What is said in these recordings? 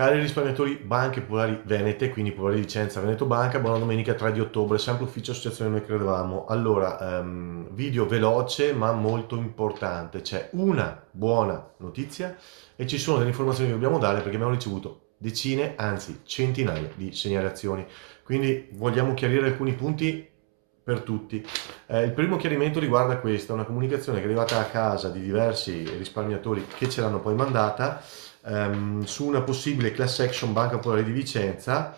Cari risparmiatori, Banche Popolari Venete, quindi Popolari di Vicenza, Veneto Banca, buona domenica 3 di ottobre, sempre ufficio associazione Noi Credevamo. Allora, video veloce ma molto importante. C'è una buona notizia e ci sono delle informazioni che dobbiamo dare perché abbiamo ricevuto decine, anzi centinaia di segnalazioni. Quindi vogliamo chiarire alcuni punti per tutti. Il primo chiarimento riguarda questa, una comunicazione che è arrivata a casa di diversi risparmiatori che ce l'hanno poi mandata su una possibile class action Banca Popolare di Vicenza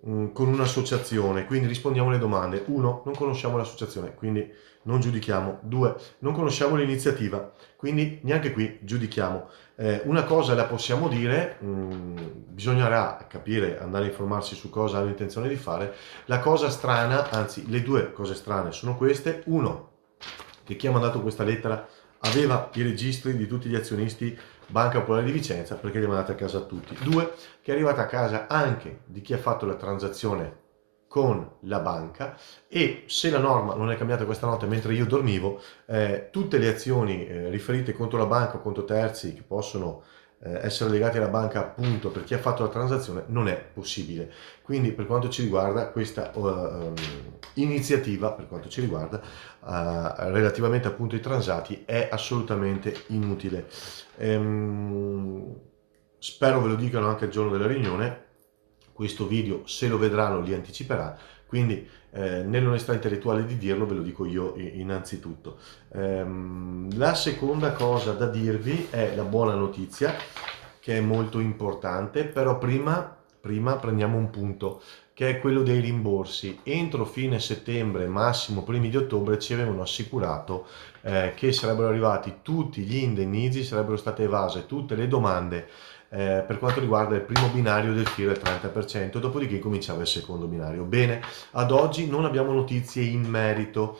con un'associazione. Quindi rispondiamo alle domande. 1. Non conosciamo l'associazione, quindi non giudichiamo. 2. Non conosciamo l'iniziativa, quindi neanche qui giudichiamo. Una cosa la possiamo dire, bisognerà capire, andare a informarsi su cosa hanno intenzione di fare. La cosa strana, anzi le due cose strane sono queste. 1. Che chi ha mandato questa lettera aveva i registri di tutti gli azionisti Banca Popolare di Vicenza perché li ha mandati a casa a tutti. 2. Che è arrivata a casa anche di chi ha fatto la transazione con la banca e se la norma non è cambiata questa notte mentre io dormivo, tutte le azioni riferite contro la banca o contro terzi che possono essere legati alla banca appunto per chi ha fatto la transazione non è possibile. Quindi per quanto ci riguarda questa iniziativa, per quanto ci riguarda, relativamente appunto ai transati è assolutamente inutile. Spero ve lo dicano anche il giorno della riunione. Questo video, se lo vedranno, li anticiperà, quindi nell'onestà intellettuale di dirlo ve lo dico io innanzitutto. La seconda cosa da dirvi è la buona notizia, che è molto importante, però prima prendiamo un punto, che è quello dei rimborsi. Entro fine settembre, massimo primi di ottobre, ci avevano assicurato che sarebbero arrivati tutti gli indennizi, sarebbero state evase tutte le domande per quanto riguarda il primo binario del FIR al 30%, dopodiché cominciava il secondo binario. Bene, ad oggi non abbiamo notizie in merito.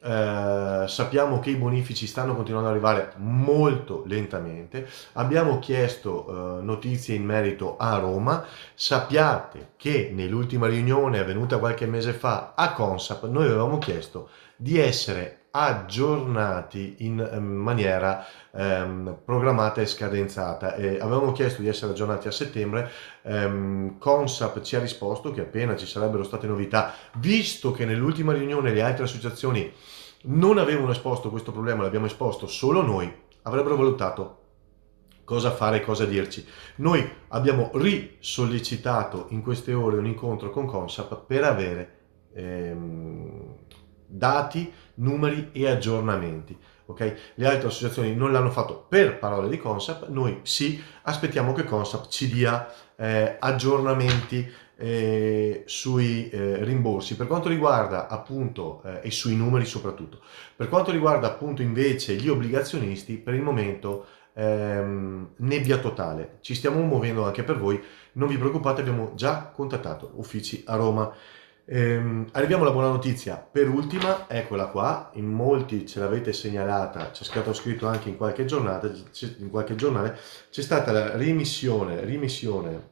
Sappiamo che i bonifici stanno continuando ad arrivare molto lentamente. Abbiamo chiesto notizie in merito a Roma. Sappiate che nell'ultima riunione avvenuta qualche mese fa a Consap noi avevamo chiesto di essere aggiornati in maniera programmata e scadenzata. Avevamo chiesto di essere aggiornati a settembre. Consap ci ha risposto che appena ci sarebbero state novità, visto che nell'ultima riunione le altre associazioni non avevano esposto questo problema, l'abbiamo esposto solo noi, avrebbero valutato cosa fare e cosa dirci. Noi abbiamo risollecitato in queste ore un incontro con Consap per avere dati, numeri e aggiornamenti. Okay? Le altre associazioni non l'hanno fatto per parole di Consap, noi sì, aspettiamo che Consap ci dia aggiornamenti sui rimborsi. Per quanto riguarda appunto e sui numeri soprattutto, per quanto riguarda appunto invece gli obbligazionisti, per il momento nebbia totale. Ci stiamo muovendo anche per voi, non vi preoccupate, abbiamo già contattato uffici a Roma. Arriviamo alla buona notizia, per ultima, eccola qua, in molti ce l'avete segnalata, c'è stato scritto anche in qualche giornata, in qualche giornale, c'è stata la remissione,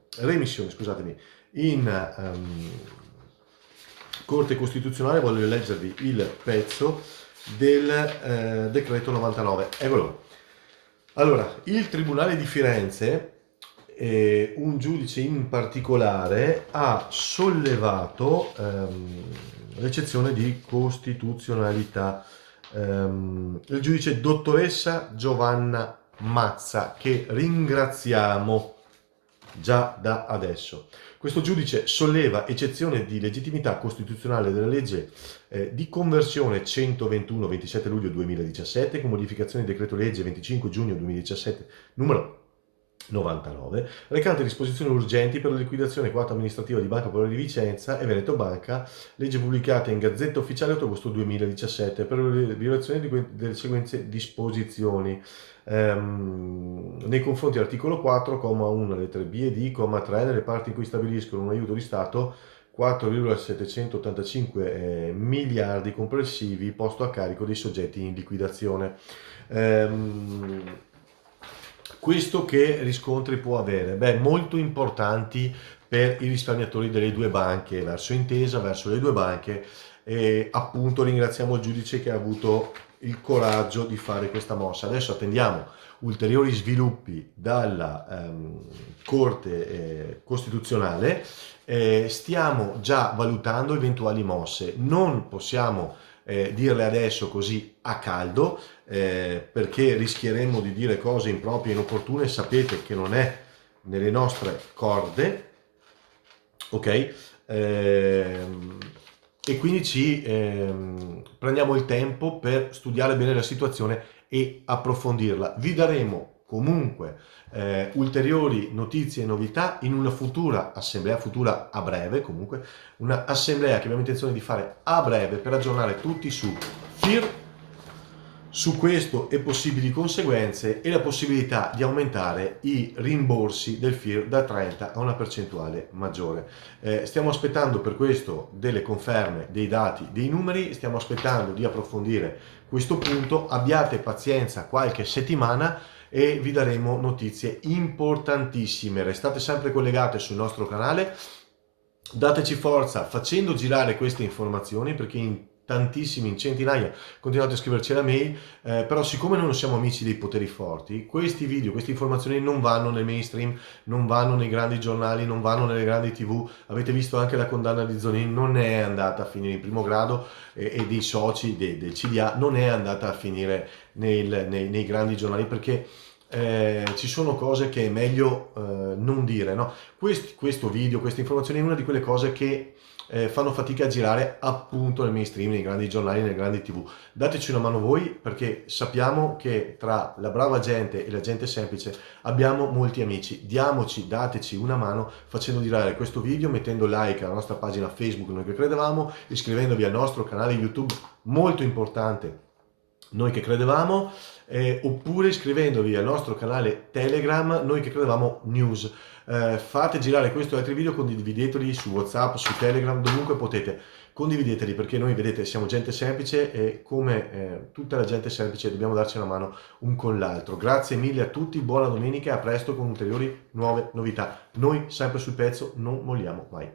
scusatemi, in Corte Costituzionale. Voglio leggervi il pezzo del decreto 99, eccolo. Allora, il Tribunale di Firenze, un giudice in particolare, ha sollevato l'eccezione di costituzionalità. Il giudice dottoressa Giovanna Mazza, che ringraziamo già da adesso. Questo giudice solleva eccezione di legittimità costituzionale della legge di conversione 121 27 luglio 2017 con modificazione del decreto legge 25 giugno 2017 numero 99, recante disposizioni urgenti per la liquidazione quota amministrativa di Banca Popolare di Vicenza e Veneto Banca, legge pubblicata in Gazzetta Ufficiale 8 agosto 2017 per la violazione delle seguenti disposizioni. Nei confronti dell'articolo 4, comma 1, lettere B e D, comma 3, nelle parti in cui stabiliscono un aiuto di Stato 4,785 miliardi complessivi posto a carico dei soggetti in liquidazione. Questo che riscontri può avere? Beh, molto importanti per i risparmiatori delle due banche, verso intesa, verso le due banche, e appunto ringraziamo il giudice che ha avuto il coraggio di fare questa mossa. Adesso attendiamo ulteriori sviluppi dalla Corte Costituzionale, stiamo già valutando eventuali mosse. Non possiamo dirle adesso così a caldo, perché rischieremmo di dire cose improprie e inopportune. Sapete che non è nelle nostre corde, ok? E quindi ci prendiamo il tempo per studiare bene la situazione e approfondirla. Vi daremo comunque ulteriori notizie e novità in una futura assemblea, futura a breve comunque, una assemblea che abbiamo intenzione di fare a breve per aggiornare tutti su FIR, su questo e possibili conseguenze e la possibilità di aumentare i rimborsi del FIR da 30 a una percentuale maggiore. Stiamo aspettando per questo delle conferme dei dati, dei numeri, stiamo aspettando di approfondire questo punto. Abbiate pazienza qualche settimana e vi daremo notizie importantissime. Restate sempre collegate sul nostro canale, dateci forza facendo girare queste informazioni, perché in tantissimi, in centinaia, continuate a scriverci la mail, però siccome noi non siamo amici dei poteri forti, questi video, queste informazioni non vanno nel mainstream, non vanno nei grandi giornali, non vanno nelle grandi tv. Avete visto anche la condanna di Zonin, non è andata a finire in primo grado, e dei soci del CDA non è andata a finire nei grandi giornali, perché ci sono cose che è meglio non dire, no? Questo video, questa informazione è una di quelle cose che fanno fatica a girare appunto nel mainstream, nei grandi giornali, nelle grandi tv. Dateci una mano voi, perché sappiamo che tra la brava gente e la gente semplice abbiamo molti amici. Dateci una mano facendo girare questo video, mettendo like alla nostra pagina Facebook Noi che credevamo, iscrivendovi al nostro canale YouTube, molto importante, Noi che credevamo, oppure iscrivendovi al nostro canale Telegram Noi che credevamo News. Fate girare questo e altri video, condivideteli su WhatsApp, su Telegram, dovunque potete. Condivideteli, perché noi, vedete, siamo gente semplice e come tutta la gente semplice dobbiamo darci una mano un con l'altro. Grazie mille a tutti, buona domenica e a presto con ulteriori nuove novità. Noi sempre sul pezzo, non molliamo mai.